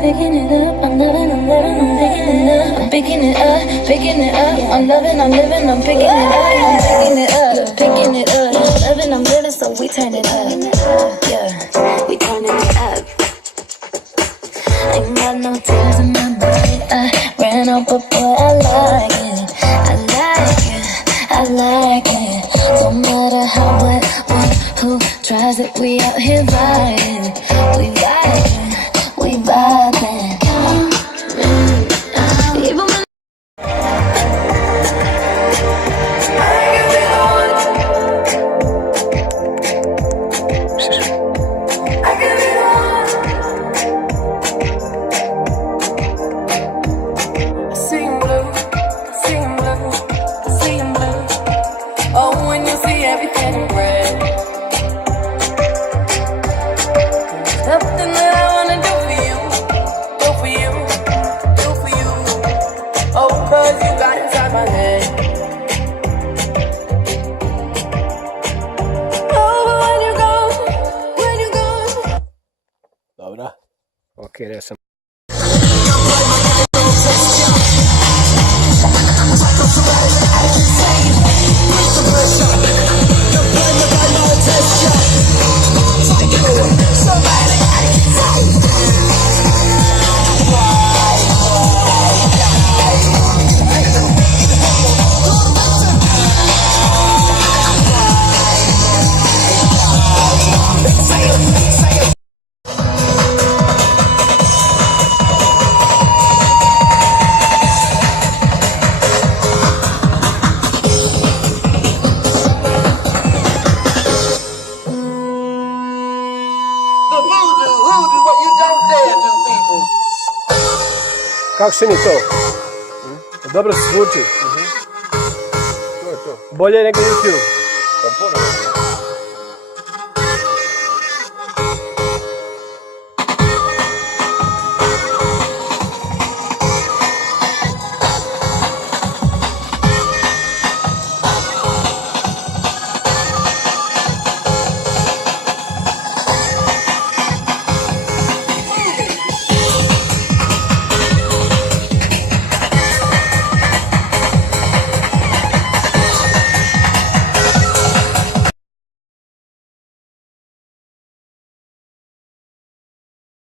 Picking it up, I'm loving, I'm living, I'm picking it up. I'm picking it up, picking it up. I'm loving, I'm living, I'm picking it up. I'm picking it up, picking it up. Loving, I'm living, so we turn it up. Yeah, we turning it up. Ain't got no tears in my body. I ran up, but boy, I like it. I like it, I like it. No matter how, what, who tries it, we out here vibing. We vibing, we vibing. Even when Dobra. Ok, jesam. Kako se mi to? Dobro se zvuči. Bolje nego YouTube.